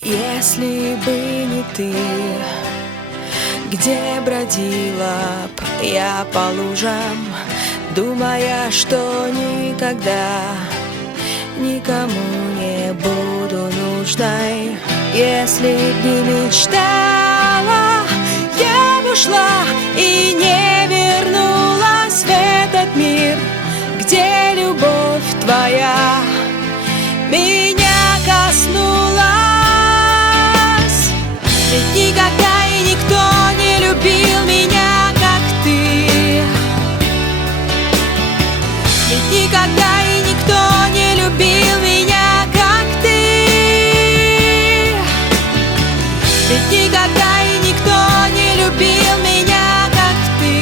Если бы не ты, где бродила б я по лужам, думая, что никогда никому не буду нужной. Если б не мечтала, я бы ушла и не вернулась в этот мир, где любовь твоя меня коснулась. Ведь никогда и никто не любил меня, как ты. Ведь никогда и никто не любил меня, как ты. Ведь никогда и никто не любил меня, как ты.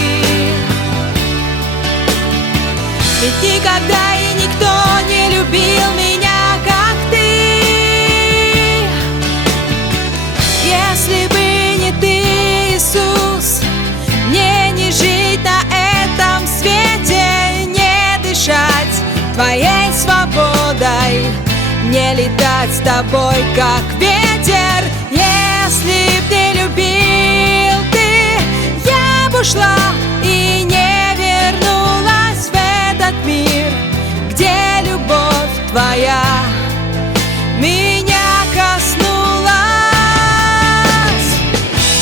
Ведь никогда и никто не любил меня, как ты. Если бы не ты, Иисус, мне не жить на этом свете, не дышать твоей свободой, не летать с тобой, как ветер. Если б не любил ты, я бы ушла и не вернулась в этот мир, где любовь твоя меня коснулась.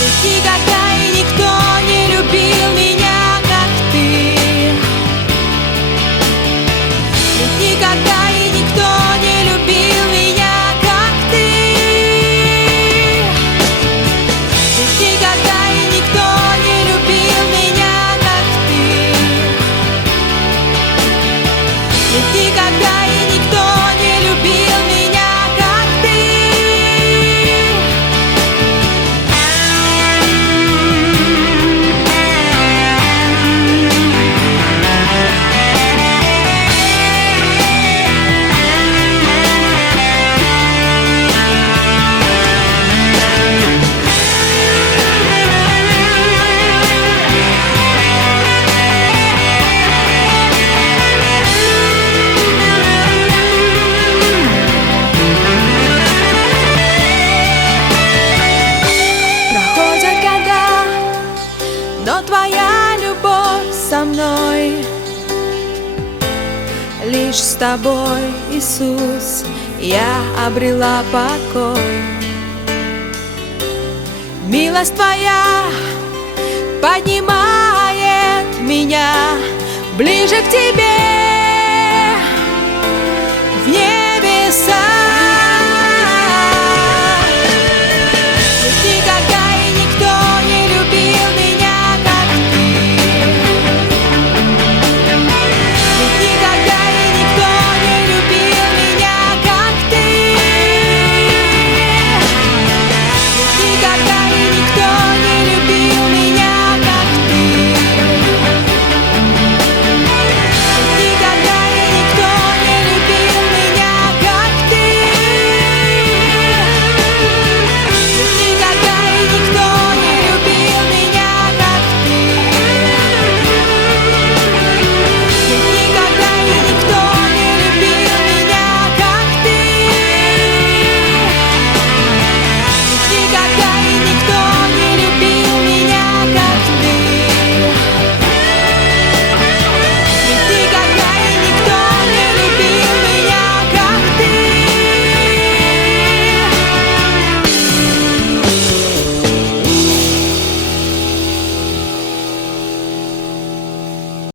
Ведь никогда и никто не любил меня, как ты. Ведь никогда и никто не любил меня, как ты. Ведь никогда и никто не любил меня, как ты. Ведь никогда и никто не любил меня, как ты. Проходят года, но твоя любовь со мной. Лишь с тобой, Иисус, я обрела покой. Милость твоя поднимает меня ближе к тебе в небеса.